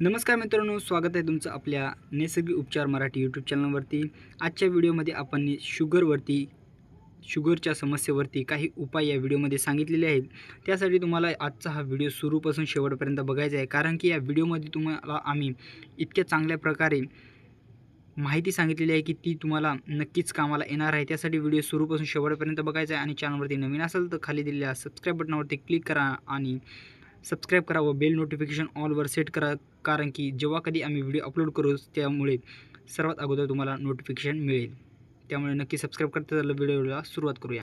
नमस्कार मित्रांनो, स्वागत आहे तुमचं आपल्या नैसर्गिक उपचार मराठी यूट्यूब चॅनलवरती। आजच्या व्हिडिओमध्ये आपण शुगरच्या समस्येवरती काही उपाय या व्हिडिओमध्ये सांगितलेले आहेत। त्यासाठी तुम्हाला आजचा हा व्हिडिओ सुरूपासून शेवटपर्यंत बघायचा आहे, कारण की या व्हिडिओमध्ये तुम्हाला आम्ही इतक्या चांगल्या प्रकारे माहिती सांगितलेली आहे की ती तुम्हाला नक्कीच कामाला येणार आहे। त्यासाठी व्हिडिओ सुरूपासून शेवटपर्यंत बघायचा आहे आणि चॅनलवरती नवीन असाल तर खाली दिलेल्या सबस्क्राईब बटनावरती क्लिक करा आणि सबस्क्राईब करा व बेल नोटिफिकेशन ऑलवर सेट करा, कारण की जेव्हा कधी आम्ही व्हिडिओ अपलोड करू त्यामुळे सर्वात अगोदर तुम्हाला नोटिफिकेशन मिळेल। त्यामुळे नक्की सबस्क्राईब करता चला व्हिडिओला सुरुवात करूया।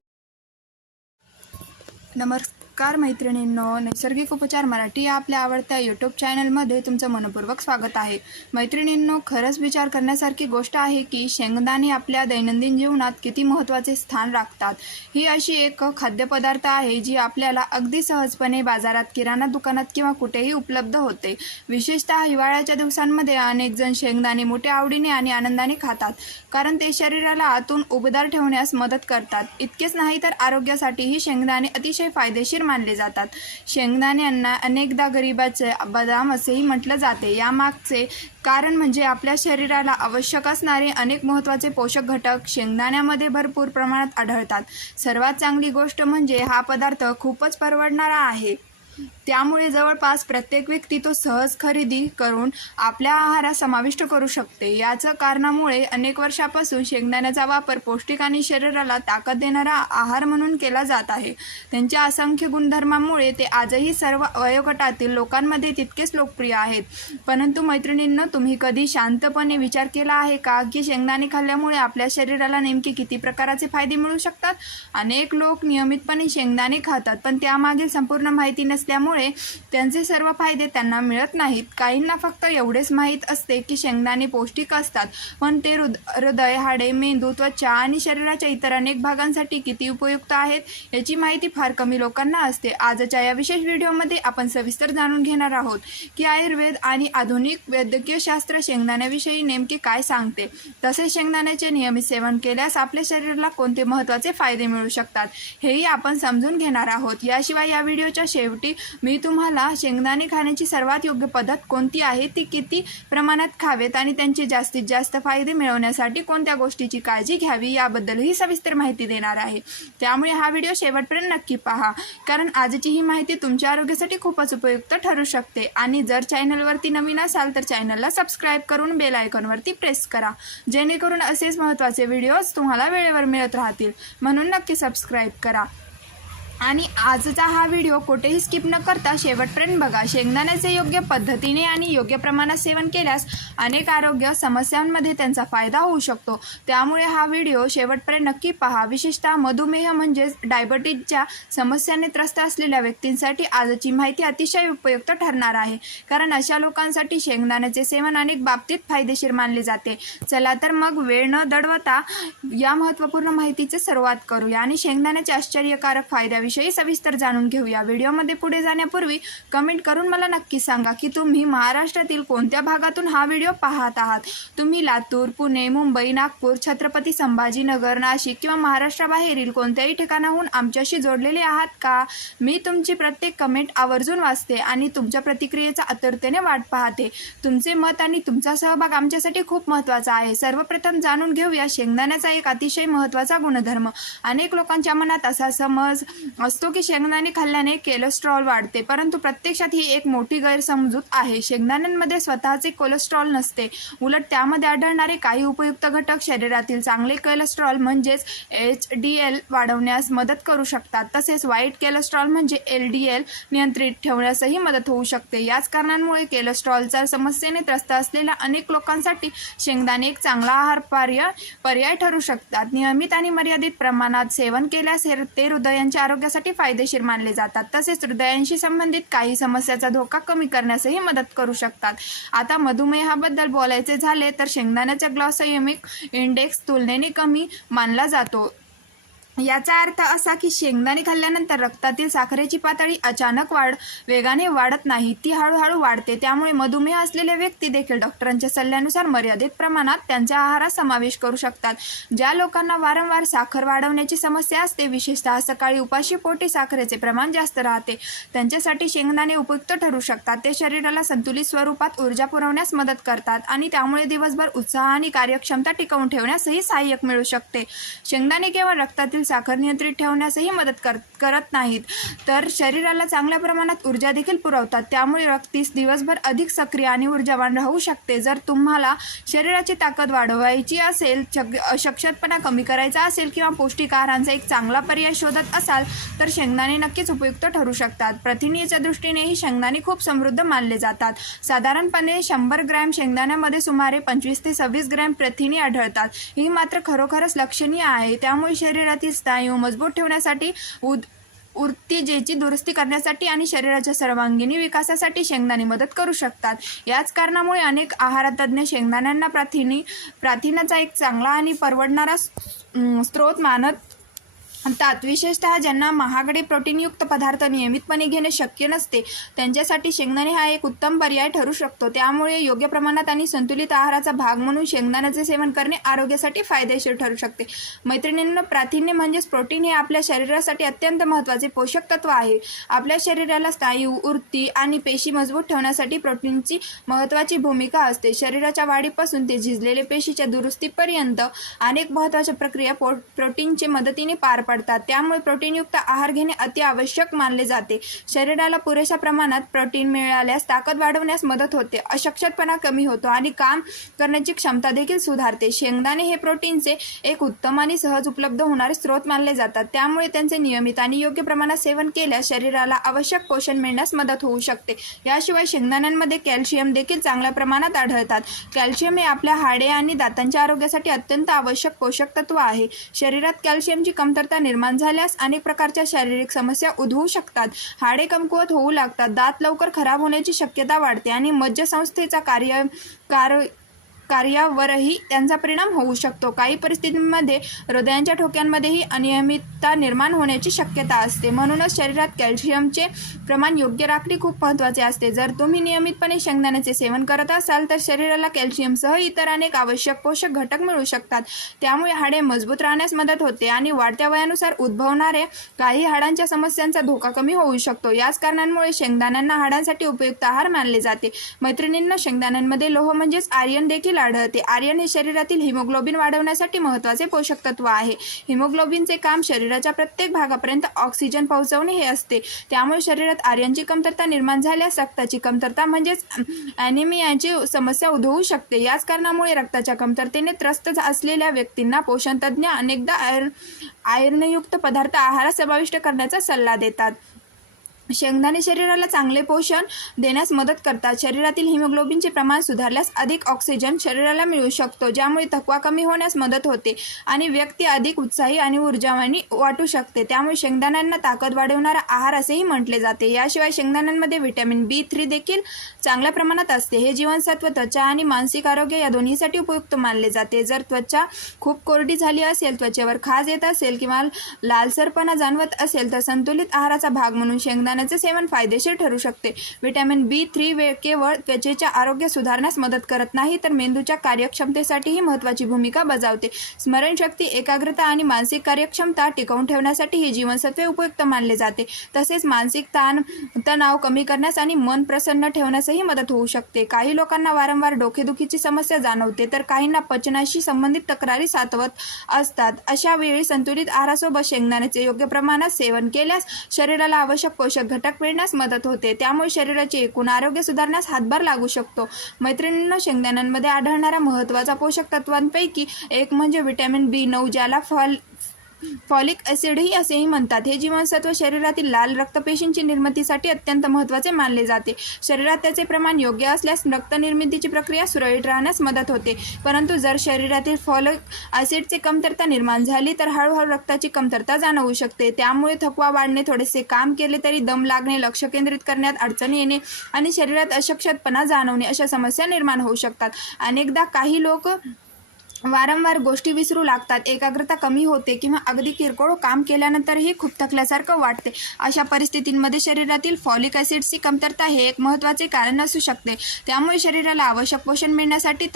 नमस्कार मैत्रिणींनो, नैसर्गिक उपचार मराठी या आपल्या आवडत्या यूट्यूब चॅनलमध्ये तुमचं मनपूर्वक स्वागत आहे। मैत्रिणींनो, खरंच विचार करण्यासारखी गोष्ट आहे की शेंगदाणे आपल्या दैनंदिन जीवनात किती महत्त्वाचे स्थान राखतात। ही अशी एक खाद्यपदार्थ आहे जी आपल्याला अगदी सहजपणे बाजारात, किराणा दुकानात किंवा कुठेही उपलब्ध होते। विशेषतः हिवाळ्याच्या दिवसांमध्ये अनेक जण शेंगदाणे मोठ्या आवडीने आणि आनंदाने खातात, कारण ते शरीराला आतून उबदार ठेवण्यास मदत करतात। इतकेच नाही तर आरोग्यासाठीही शेंगदाणे अतिशय फायदेशीर मानले जातात। शेंगदाण्यांना अनेकदा गरिबाचे बदाम असेही म्हटलं जाते। यामागचे कारण म्हणजे आपल्या शरीराला आवश्यक असणारे अनेक महत्त्वाचे पोषक घटक शेंगदाण्यामध्ये भरपूर प्रमाणात आढळतात। सर्वात चांगली गोष्ट म्हणजे हा पदार्थ खूपच परवडणारा आहे, त्यामुळे जवळपास प्रत्येक व्यक्ती तो सहज खरेदी करून आपल्या आहारात समाविष्ट करू शकते। याचं कारणामुळे अनेक वर्षापासून शेंगदाण्याचा वापर पौष्टिक आणि शरीराला ताकद देणारा आहार म्हणून केला जात आहे। त्यांच्या असंख्य गुणधर्मांमुळे ते आजही सर्व वयोगटातील लोकांमध्ये तितकेच लोकप्रिय आहेत। परंतु मैत्रिणींनो, तुम्ही कधी शांतपणे विचार केला आहे का की शेंगदाणे खाल्ल्यामुळे आपल्या शरीराला नेमके किती प्रकारचे फायदे मिळू शकतात? अनेक लोक नियमितपणे शेंगदाणे खातात, पण त्यामागील संपूर्ण माहिती नसल्यामुळे त्यांचे सर्व फायदे त्यांना मिळत नाहीत। काहींना फक्त एवढेच माहीत असते की शेंगदाणे पौष्टिक असतात, पण ते हृदय, हाडे, मेंदू, त्वचा आणि शरीराच्या इतर अनेक भागांसाठी किती उपयुक्त आहेत याची माहिती फार कमी लोकांना असते। आजच्या या विशेष व्हिडिओमध्ये आपण सविस्तर जाणून घेणार आहोत की आयुर्वेद आणि आधुनिक वैद्यकीय शास्त्र शेंगदाण्याविषयी नेमके काय सांगते, तसेच शेंगदाण्याचे नियमित सेवन केल्यास आपल्या शरीराला कोणते महत्त्वाचे फायदे मिळू शकतात हेही आपण समजून घेणार आहोत। याशिवाय या व्हिडिओच्या शेवटी मी तुम्हाला शेंगदाणे खाण्याची सर्वात योग्य पद्धत कोणती आहे, ती किती प्रमाणात खावेत आणि त्यांचे जास्तीत जास्त फायदे मिळवण्यासाठी कोणत्या गोष्टीची काळजी घ्यावी याबद्दलही सविस्तर माहिती देणार आहे। त्यामुळे हा व्हिडिओ शेवटपर्यंत नक्की पहा, कारण आजची ही माहिती तुमच्या आरोग्यासाठी खूपच उपयुक्त ठरू शकते। आणि जर चॅनलवरती नवीन असाल तर चॅनलला सबस्क्राईब करून बेल आयकॉनवरती प्रेस करा, जेणेकरून असेच महत्त्वाचे व्हिडिओज तुम्हाला वेळेवर मिळत राहतील। म्हणून नक्की सबस्क्राईब करा आणि आजचा हा व्हिडिओ कुठेही स्किप न करता शेवटपर्यंत बघा। शेंगदाण्याचे योग्य पद्धतीने आणि योग्य प्रमाणात सेवन केल्यास अनेक आरोग्य समस्यांमध्ये त्यांचा फायदा होऊ शकतो। त्यामुळे हा व्हिडिओ शेवटपर्यंत नक्की पहा। विशेषतः मधुमेह म्हणजेच डायबिटीजच्या समस्याने त्रस्त असलेल्या व्यक्तींसाठी आजची माहिती अतिशय उपयुक्त ठरणार आहे, कारण अशा लोकांसाठी शेंगदाण्याचे सेवन अनेक बाबतीत फायदेशीर मानले जाते। चला तर मग वेळ न दडवता या महत्त्वपूर्ण माहितीची सुरुवात करूया आणि शेंगदाण्याचे आश्चर्यकारक फायद्या विषयी सविस्तर जाणून घेऊया। व्हिडिओमध्ये पुढे जाण्यापूर्वी कमेंट करून मला नक्की सांगा की तुम्ही महाराष्ट्रातील कोणत्या भागातून हा व्हिडिओ पाहत आहात। तुम्ही लातूर, पुणे, मुंबई, नागपूर, छत्रपती संभाजीनगर, नाशिक किंवा महाराष्ट्राबाहेरील कोणत्याही ठिकाणाहून आमच्याशी जोडलेले आहात का? मी तुमची प्रत्येक कमेंट आवर्जून वाचते आणि तुमच्या प्रतिक्रियेचा आतुरतेने वाट पाहते। तुमचे मत आणि तुमचा सहभाग आमच्यासाठी खूप महत्त्वाचा आहे। सर्वप्रथम जाणून घेऊया शेंगदाण्याचा एक अतिशय महत्त्वाचा गुणधर्म। अनेक लोकांच्या मनात असा समज असतो की शेंगदाणे खाल्ल्याने कोलेस्ट्रॉल वाढते, परंतु प्रत्यक्षात ही एक मोठी गैरसमजूत आहे। शेंगदाण्यांमध्ये स्वतःचे कोलेस्ट्रॉल नसते, उलट त्यामध्ये आढळणारे काही उपयुक्त घटक शरीरातील चांगले कोलेस्ट्रॉल म्हणजेच HDL वाढवण्यास मदत करू शकतात। तसेच वाईट कोलेस्ट्रॉल म्हणजे LDL नियंत्रित ठेवण्यासही मदत होऊ शकते। याच कारणांमुळे कोलेस्ट्रॉलच्या समस्येने त्रस्त असलेल्या अनेक लोकांसाठी शेंगदाणे एक चांगला आहार पर्याय ठरू शकतात। नियमित आणि मर्यादित प्रमाणात सेवन केल्यास ते हृदयाच्या आरोग्यासाठी फायदेशीर मानले जातात। तसेच हृदयाशी संबंधित काही समस्याचा धोका कमी करण्यासही मदत करू शकतात। आता मधुमेहाबद्दल बोलायचे झाले तर शेंगदाण्याचा ग्लायसेमिक इंडेक्स तुलनेने कमी मानला जातो। याचा अर्थ असा की शेंगदाणे खाल्ल्यानंतर रक्तातील साखरेची पातळी अचानक वेगाने वाढत नाही, ती हळूहळू वाढते. त्यामुळे मधुमेह असलेले व्यक्ती देखील डॉक्टरांच्या सल्ल्यानुसार मर्यादित प्रमाणात त्यांच्या आहारात समावेश करू शकतात. ज्या लोकांना वारंवार साखर वाढवण्याची समस्या असते, विशेषतः सकाळी उपाशी पोटी साखरेचे प्रमाण जास्त राहते, त्यांच्यासाठी शेंगदाणे उपयुक्त ठरू शकतात. ते शरीराला संतुलित स्वरूपात ऊर्जा पुरवण्यास मदत करतात आणि त्यामुळे दिवसभर उत्साह आणि कार्यक्षमता टिकवून ठेवण्यासही सहाय्यक मिळू शकते. शेंगदाणे केवळ रक्तातील साखर नियंत्रित ठेवण्यासही मदत करत नाहीत, तर शरीराला चांगल्या प्रमाणात ऊर्जा देखील पुरवतात. त्यामुळे व्यक्ती दिवसभर अधिक सक्रिय आणि ऊर्जावान राहू शकते. जर तुम्हाला शरीराची ताकद वाढवायची असेल, अशक्तपणा कमी करायचा असेल किंवा पौष्टिक आहारांचा एक चांगला पर्याय शोधत असाल तर शेंगदाणे नक्कीच उपयुक्त ठरू शकतात. प्रथिनेच्या दृष्टीनेही शेंगदाणे खूप समृद्ध मानले जातात. साधारणपणे 100 ग्रॅम शेंगदाण्यामध्ये सुमारे 25 ते 26 ग्रॅम प्रथिने आढळतात. ही मात्र खरोखरच लक्षणीय आहे. त्यामुळे शरीरातील स्नायू मजबूत ठेवण्यासाठी, ऊर्जेची दुरुस्ती करण्यासाठी आणि शरीराच्या सर्वांगीण विकासासाठी शेंगदाणे मदत करू शकतात. याच कारणामुळे अनेक आहारतज्ञ शेंगदाण्यांना प्रथिनाचा एक चांगला आणि परवडणारा स्रोत मानतात. विशेषतः ज्यांना महागडे प्रोटीनयुक्त पदार्थ नियमितपणे घेणे शक्य नसते, त्यांच्यासाठी शेंगदाणे हा एक उत्तम पर्याय ठरू शकतो. त्यामुळे योग्य प्रमाणात आणि संतुलित आहाराचा भाग म्हणून शेंगदाण्याचे सेवन करणे आरोग्यासाठी फायदेशीर ठरू शकते. मैत्रिणींनो, प्रथिने म्हणजेच प्रोटीन हे आपल्या शरीरासाठी अत्यंत महत्त्वाचे पोषक तत्व आहे. आपल्या शरीराला स्नायू, ऊर्ती आणि पेशी मजबूत ठेवण्यासाठी प्रोटीनची महत्त्वाची भूमिका असते. शरीराच्या वाढीपासून ते झिजलेले पेशीच्या दुरुस्तीपर्यंत अनेक महत्त्वाच्या प्रक्रिया प्रोटीनच्या मदतीने पार पडतात. त्यामुळे प्रोटीनयुक्त आहार घेणे अति आवश्यक मानले जाते. शरीराला पुरेशा प्रमाणात प्रोटीन मिळाल्यास ताकद वाढवण्यास मदत होते, अशक्तपणा कमी होतो आणि काम करण्याची क्षमता देखील सुधारते. शेंगदाणे हे प्रोटीनचे एक उत्तम आणि सहज उपलब्ध होणारे स्रोत मानले जातात. त्यामुळे त्यांचे नियमित आणि योग्य प्रमाणात सेवन केल्यास शरीराला आवश्यक पोषण मिळण्यास मदत होऊ शकते. याशिवाय शेंगदाण्यांमध्ये कॅल्शियम देखील चांगल्या प्रमाणात आढळतात. कॅल्शियम हे आपल्या हाडे आणि दातांच्या आरोग्यासाठी अत्यंत आवश्यक पोषक तत्व आहे. शरीरात कॅल्शियमची कमतरता निर्माण झाल्यास अनेक प्रकारच्या शारीरिक समस्या उद्भवू शकतात. हाडे कमकुवत होऊ लागतात, दात लवकर खराब होण्याची शक्यता वाढते आणि मज्जासंस्थेचा कार्यावरही त्यांचा परिणाम होऊ शकतो. काही परिस्थितींमध्ये हृदयाच्या ठोक्यांमध्येही अनियमितता निर्माण होण्याची शक्यता असते. म्हणूनच शरीरात कॅल्शियमचे प्रमाण योग्य राखणे खूप महत्त्वाचे असते. जर तुम्ही नियमितपणे शेंगदाण्याचे सेवन करत असाल तर शरीराला कॅल्शियमसह इतर अनेक आवश्यक पोषक घटक मिळू शकतात. त्यामुळे हाडे मजबूत राहण्यास मदत होते आणि वाढत्या वयानुसार उद्भवणाऱ्या काही हाडांच्या समस्यांचा धोका कमी होऊ शकतो. याच कारणांमुळे शेंगदाण्यांना हाडांसाठी उपयुक्त आहार मानले जाते. मैत्रिणींना, शेंगदाण्यांमध्ये लोह म्हणजेच आयर्न देखील आढळते. आयर्न हे शरीरातील हिमोग्लोबिन वाढवण्यासाठी महत्त्वाचे पोषक तत्व आहे. हिमोग्लोबिनचे काम शरीराच्या प्रत्येक भागापर्यंत ऑक्सिजन पोहोचवणे हे असते. त्यामुळे शरीरात आयर्नची कमतरता निर्माण झाल्यास रक्ताची कमतरता म्हणजेच ॲनिमियाची समस्या उद्भवू शकते. याच कारणामुळे रक्ताच्या कमतरतेने त्रस्त असलेल्या व्यक्तींना पोषण तज्ज्ञ अनेकदा आयर्नयुक्त पदार्थ आहारात समाविष्ट करण्याचा सल्ला देतात. शेंगदाणे शरीराला चांगले पोषण देण्यास मदत करतात. शरीरातील हिमोग्लोबिनचे प्रमाण सुधारल्यास अधिक ऑक्सिजन शरीराला मिळू शकतो, ज्यामुळे थकवा कमी होण्यास मदत होते आणि व्यक्ती अधिक उत्साही आणि ऊर्जावानी वाटू शकते. त्यामुळे शेंगदाण्यांना ताकद वाढवणारा आहार असेही म्हटले जाते. याशिवाय शेंगदाण्यांमध्ये व्हिटॅमिन B3 देखील चांगल्या प्रमाणात असते. हे जीवनसत्व त्वचा आणि मानसिक आरोग्य या दोन्हीसाठी उपयुक्त मानले जाते. जर त्वचा खूप कोरडी झाली असेल, त्वचेवर खाज येत असेल किंवा लालसरपणा जाणवत असेल तर संतुलित आहाराचा भाग म्हणून शेंगदाणे सेवन फायदेशीर ठरू शकते. व्हिटॅमिन B3 केवळ त्वचेच्या आरोग्य सुधारण्यास मदत करत नाही तर मेंदूच्या कार्यक्षमतेसाठीही महत्त्वाची भूमिका बजावते. स्मरणशक्ती, एकाग्रता आणि मानसिक कार्यक्षमता टिकवून ठेवण्यासाठी हे जीवनसत्व उपयुक्त मानले जाते. तसेच मानसिक तणाव कमी करण्यास आणि मन प्रसन्न ठेवण्यासही मदत होऊ शकते. काही लोकांना वारंवार डोकेदुखीची समस्या जाणवते तर काहींना पचनाशी संबंधित तक्रारी सातवत असतात. अशा वेळी संतुलित आहारासोबत शेंगदाण्याचे योग्य प्रमाणात सेवन केल्यास शरीराला आवश्यक पोषक घटक मिळण्यास मदत होते. त्यामुळे शरीराचे एकूण आरोग्य सुधारण्यास हातभार लागू शकतो. मैत्रिणींनो, शेंगदाण्यांमध्ये आढळणाऱ्या महत्त्वाच्या पोषक तत्वांपैकी एक म्हणजे व्हिटॅमिन B9, ज्याला फॉलिक ॲसिडही असेही म्हणतात. हे जीवनसत्व शरीरातील लाल रक्तपेशींची निर्मितीसाठी अत्यंत महत्त्वाचे मानले जाते. शरीरात त्याचे प्रमाण योग्य असल्यास रक्तनिर्मितीची प्रक्रिया सुरळीत राहण्यास मदत होते. परंतु जर शरीरातील फॉलिक ॲसिडची कमतरता निर्माण झाली तर हळूहळू रक्ताची कमतरता जाणवू शकते. त्यामुळे थकवा वाढणे, थोडेसे काम केले तरी दम लागणे, लक्ष केंद्रित करण्यात अडचण येणे आणि शरीरात अशक्तपणा जाणवणे अशा समस्या निर्माण होऊ शकतात. अनेकदा काही लोक वारंवार गोष्टी विसरू लागतात, एकाग्रता कमी होते किंवा अगदी किरकोळ काम केल्यानंतरही खूप थकल्यासारखं वाटते. अशा परिस्थितींमध्ये शरीरातील फॉलिक ॲसिडची कमतरता हे एक महत्त्वाचे कारण असू शकते. त्यामुळे शरीराला आवश्यक पोषण मिळण्यासाठी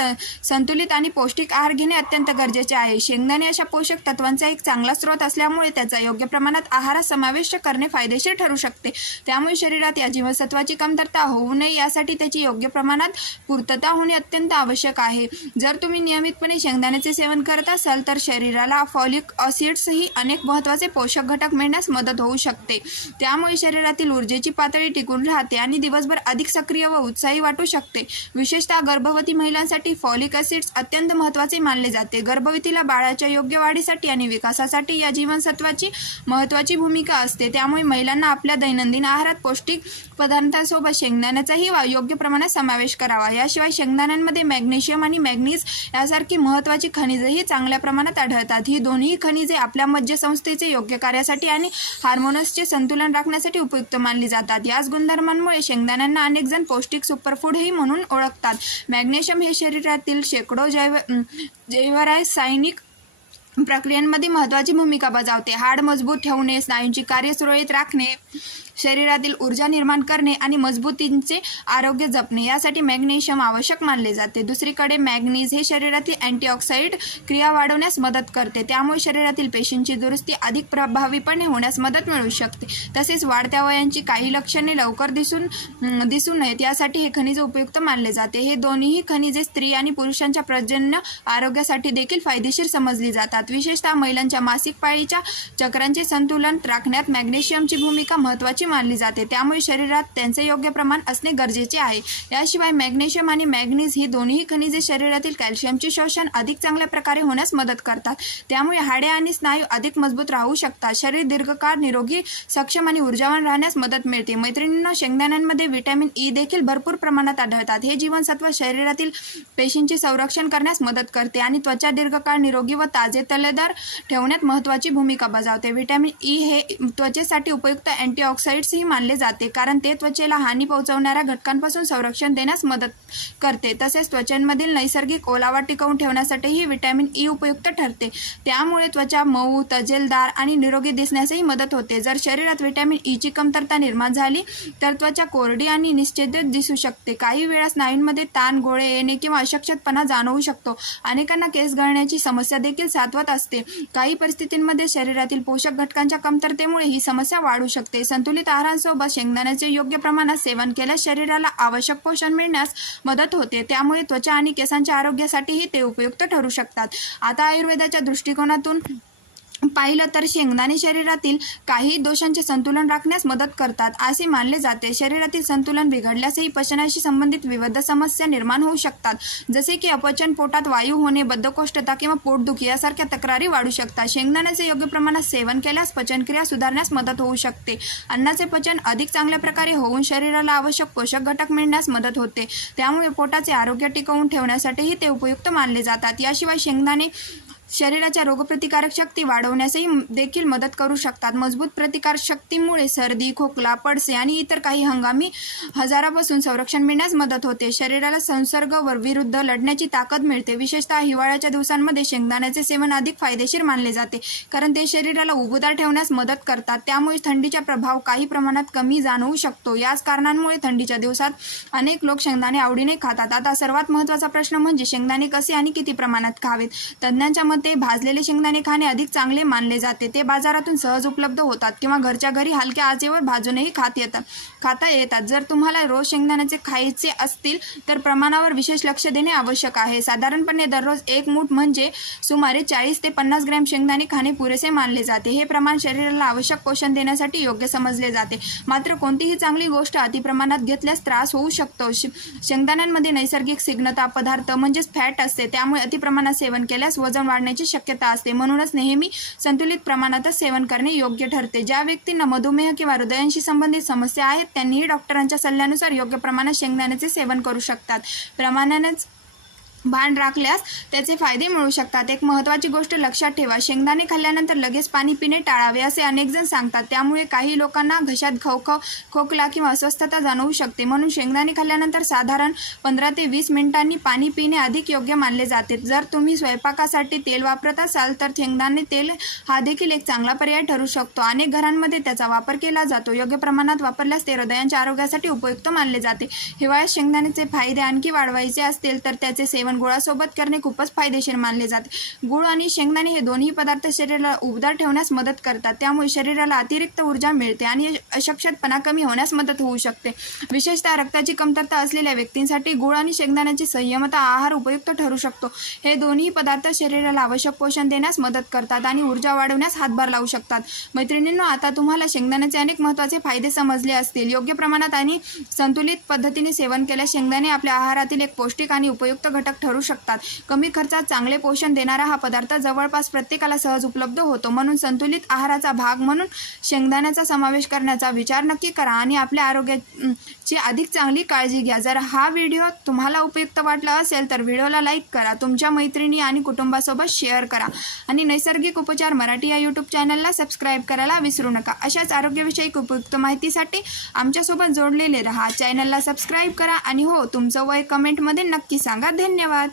संतुलित आणि पौष्टिक आहार घेणे अत्यंत गरजेचे आहे. शेंगदाणे अशा पोषक तत्वांचा एक चांगला स्रोत असल्यामुळे त्याचा योग्य प्रमाणात आहारात समावेश करणे फायदेशीर ठरू शकते. त्यामुळे शरीरात या जीवनसत्वाची कमतरता होऊ नये यासाठी त्याची योग्य प्रमाणात पूर्तता होणे अत्यंत आवश्यक आहे. जर तुम्ही नियमितपणे शेंगदाण्याचे सेवन करत असाल तर शरीराला फॉलिक ॲसिड्सही अनेक महत्त्वाचे पोषक घटक मिळण्यास मदत होऊ शकते. त्यामुळे शरीरातील ऊर्जेची पातळी टिकून राहते आणि दिवसभर अधिक सक्रिय व उत्साही वाटू शकते. विशेषतः गर्भवती महिलांसाठी फॉलिक ॲसिड्स अत्यंत महत्त्वाचे मानले जाते. गर्भवतीला बाळाच्या योग्य वाढीसाठी आणि विकासासाठी या जीवनसत्वाची महत्त्वाची भूमिका असते. त्यामुळे महिलांना आपल्या दैनंदिन आहारात पौष्टिक पदार्थांसोबत शेंगदाण्याचाही योग्य प्रमाणात समावेश करावा. याशिवाय शेंगदाण्यांमध्ये मॅग्नेशियम आणि मॅग्नीज यासारखी महत्त्वाची खनिजेही चांगल्या प्रमाणात आढळतात. ही दोन्ही खनिजे आपल्या मज्जसंस्थेचे योग्य कार्यासाठी आणि हार्मोन्सचे संतुलन राखण्यासाठी उपयुक्त मानली जातात. याच गुणधर्मांमुळे शेंगदाण्यांना अनेक जण पौष्टिक सुपरफूडही म्हणून ओळखतात. मॅग्नेशियम हे शरीरातील शेकडो जैवरासायनिक प्रक्रियांमध्ये महत्त्वाची भूमिका बजावते. हाड मजबूत ठेवणे, स्नायूंची कार्य सुरळीत राखणे, शरीरातील ऊर्जा निर्माण करणे आणि मजबूतीचे आरोग्य जपणे यासाठी मॅग्नेशियम आवश्यक मानले जाते. दुसरीकडे मॅग्नीज हे शरीरातील अँटीऑक्सिडंट क्रिया वाढवण्यास मदत करते. त्यामुळे शरीरातील पेशींची दुरुस्ती अधिक प्रभावीपणे होण्यास मदत मिळू शकते. तसेच वाढत्या वयांची काही लक्षणे लवकर दिसू नयेत यासाठी हे खनिज उपयुक्त मानले जाते. हे दोन्ही खनिजे स्त्री आणि पुरुषांच्या प्रजनन आरोग्यासाठी देखील फायदेशीर समजली जातात. विशेषतः महिलांच्या मासिक पाळीच्या चक्रांचे संतुलन राखण्यात मॅग्नेशियमची भूमिका महत्त्वाची मानली जाते. त्यामुळे शरीरात त्यांचे योग्य प्रमाण असणे गरजेचे आहे. याशिवाय मॅग्नेशियम आणि मॅग्नीज ही दोन्ही खनिजे शरीरातील कॅल्शियमचे शोषण अधिक चांगल्या प्रकारे होण्यास मदत करतात. त्यामुळे हाडे आणि स्नायू अधिक मजबूत राहू शकतात. शरीर दीर्घकाळ निरोगी, सक्षम आणि ऊर्जावान राहण्यास मदत मिळते. मैत्रिणींनो, शेंगदाण्यांमध्ये व्हिटॅमिन ई देखील भरपूर प्रमाणात आढळतात. हे जीवनसत्व शरीरातील पेशींचे संरक्षण करण्यास मदत करते आणि त्वचा दीर्घकाळ निरोगी व ताजेतलेदार ठेवण्यात महत्त्वाची भूमिका बजावते. व्हिटॅमिन ई हे त्वचेसाठी उपयुक्त अँटीऑक्सिडंट्सही मानले जाते, कारण ते त्वचेला हानी पोहोचवणाऱ्या घटकांपासून संरक्षण देण्यास मदत करते. तसेच त्वचेमधील नैसर्गिक ओलावा टिकवून ठेवण्यासाठीही व्हिटॅमिन ई उपयुक्त ठरते. त्यामुळे त्वचा मऊ, तजेलदार आणि निरोगी दिसण्यासही मदत होते. जर शरीरात व्हिटॅमिन ईची कमतरता निर्माण झाली तर त्वचा कोरडी आणि निस्तेज दिसू शकते. काही वेळा स्नायूंमध्ये ताण, गोळे येणे किंवा अशक्तपणा जाणवू शकतो. अनेकांना केस गळण्याची समस्या देखील सातवत असते. काही परिस्थितींमध्ये शरीरातील पोषक घटकांच्या कमतरतेमुळे ही समस्या वाढू शकते. संतुलित आहारांसोबत शेंगदाण्याचे योग्य प्रमाणात सेवन केल्यास शरीराला आवश्यक पोषण मिळण्यास मदत होते. त्यामुळे त्वचा आणि केसांच्या आरोग्यासाठीही ते उपयुक्त ठरू शकतात. आता आयुर्वेदाच्या दृष्टिकोनातून पाहिलं तर शेंगदाणे शरीरातील काही दोषांचे संतुलन राखण्यास मदत करतात असे मानले जाते. शरीरातील संतुलन बिघडल्यासही पचनाशी संबंधित विविध समस्या निर्माण होऊ शकतात, जसे की अपचन, पोटात वायू होणे, बद्धकोष्ठता किंवा पोटदुखी यासारख्या तक्रारी वाढू शकतात. शेंगदाण्याचे योग्य प्रमाणात सेवन केल्यास पचनक्रिया सुधारण्यास मदत होऊ शकते. अन्नाचे पचन अधिक चांगल्या प्रकारे होऊन शरीराला आवश्यक पोषक घटक मिळण्यास मदत होते. त्यामुळे पोटाचे आरोग्य टिकवून ठेवण्यासाठीही ते उपयुक्त मानले जातात. याशिवाय शेंगदाणे शरीराच्या रोगप्रतिकारक शक्ती वाढवण्यासही देखील मदत करू शकतात. मजबूत प्रतिकार शक्तीमुळे सर्दी, खोकला, पडसे आणि इतर काही हंगामी आजारापासून संरक्षण मिळण्यास मदत होते. शरीराला संसर्ग विरुद्ध लढण्याची ताकद मिळते. विशेषतः हिवाळ्याच्या दिवसांमध्ये शेंगदाण्याचे सेवन अधिक फायदेशीर मानले जाते, कारण ते शरीराला उबदार ठेवण्यास मदत करतात. त्यामुळे थंडीचा प्रभाव काही प्रमाणात कमी जाणवू शकतो. याच कारणांमुळे थंडीच्या दिवसात अनेक लोक शेंगदाणे आवडीने खातात. आता सर्वात महत्त्वाचा प्रश्न म्हणजे शेंगदाणे कसे आणि किती प्रमाणात खावेत. तज्ज्ञांच्या ते भाजलेले शेंगदाणे खाणे अधिक चांगले मानले जाते. ते बाजारातून सहज उपलब्ध होतात किंवा घरच्या घरी हलक्या आचेवर भाजूनही खाता येतात. जर तुम्हाला रोज शेंगदाण्याचे खायचे असतील तर प्रमाणावर विशेष लक्ष देणे आवश्यक आहे. साधारणपणे दररोज एक मूठ म्हणजे सुमारे 40 ते 50 ग्रॅम शेंगदाणे खाणे पुरेसे मानले जाते. हे प्रमाण शरीराला आवश्यक पोषण देण्यासाठी योग्य समजले जाते. मात्र कोणतीही चांगली गोष्ट अतिप्रमाणात घेतल्यास त्रास होऊ शकतो. शेंगदाण्यांमध्ये नैसर्गिक स्निग्धता पदार्थ म्हणजेच फॅट असते, त्यामुळे अतिप्रमाणात सेवन केल्यास वजन वाढण्याची शक्यता असते. म्हणूनच नेहमी संतुलित प्रमाणातच सेवन करणे योग्य ठरते. ज्या व्यक्तींना मधुमेह किंवा हृदयाशी संबंधित समस्या आहेत त्यांनीही डॉक्टरांच्या सल्ल्यानुसार योग्य प्रमाणात शेंगदाण्याचे सेवन करू शकतात. भान राखल्यास त्याचे फायदे मिळू शकतात. एक महत्त्वाची गोष्ट लक्षात ठेवा, शेंगदाणे खाल्ल्यानंतर लगेच पाणी पिणे टाळावे असे अनेक जण सांगतात. त्यामुळे काही लोकांना घशात खवखव, खोकला किंवा अस्वस्थता जाणवू शकते. म्हणून शेंगदाणे खाल्ल्यानंतर साधारण 15 ते 20 मिनिटांनी पाणी पिणे अधिक योग्य मानले जाते. जर तुम्ही स्वयंपाकासाठी तेल वापरत असाल तर शेंगदाणे तेल हा देखील एक चांगला पर्याय ठरू शकतो. अनेक घरांमध्ये त्याचा वापर केला जातो. योग्य प्रमाणात वापरल्यास ते हृदयाच्या आरोग्यासाठी उपयुक्त मानले जाते. हिवाळ्यात शेंगदाण्याचे फायदे आणखी वाढवायचे असतील तर त्याचे सेवन गुळासोबत करणे खूपच फायदेशीर मानले जाते. गुळ आणि शेंगदाणे हे दोन्ही पदार्थ शरीराला उबदार ठेवण्यास मदत करतात. त्यामुळे शरीराला अतिरिक्त ऊर्जा मिळते आणि अशक्तपणा कमी होण्यास मदत होऊ शकते. विशेषतः रक्ताची कमतरता असलेल्या व्यक्तींसाठी गुळ आणि शेंगदाण्याची संयमित आहार उपयुक्त ठरू शकतो. हे दोन्ही पदार्थ शरीराला आवश्यक पोषण देण्यास मदत करतात आणि ऊर्जा वाढवण्यास हातभार लावू शकतात. मैत्रिणींनो, आता तुम्हाला शेंगदाण्याचे अनेक महत्त्वाचे फायदे समजले असतील. योग्य प्रमाणात आणि संतुलित पद्धतीने सेवन केल्यास शेंगदाणे आपल्या आहारातील एक पौष्टिक आणि उपयुक्त घटक ठरू शकतात. कमी खर्चात चांगले पोषण देणारा हा पदार्थ जवळपास प्रत्येकाला सहज उपलब्ध होतो. म्हणून संतुलित आहाराचा भाग म्हणून शेंगदाण्याचा समावेश करण्याचा विचार नक्की करा आणि आपल्या आरोग्याची अधिक चांगली काळजी घ्या. जर हा व्हिडिओ तुम्हाला उपयुक्त वाटला असेल तर व्हिडिओला लाईक करा, तुमच्या मैत्रिणी आणि कुटुंबासोबत शेअर करा आणि नैसर्गिक उपचार मराठी या यूट्यूब चॅनलला सबस्क्राईब करायला विसरू नका. अशाच आरोग्यविषयक उपयुक्त माहितीसाठी आमच्यासोबत जोडलेले रहा. चॅनलला सबस्क्राईब करा आणि हो, तुमचं वय कमेंटमध्ये नक्की सांगा. धन्यवाद.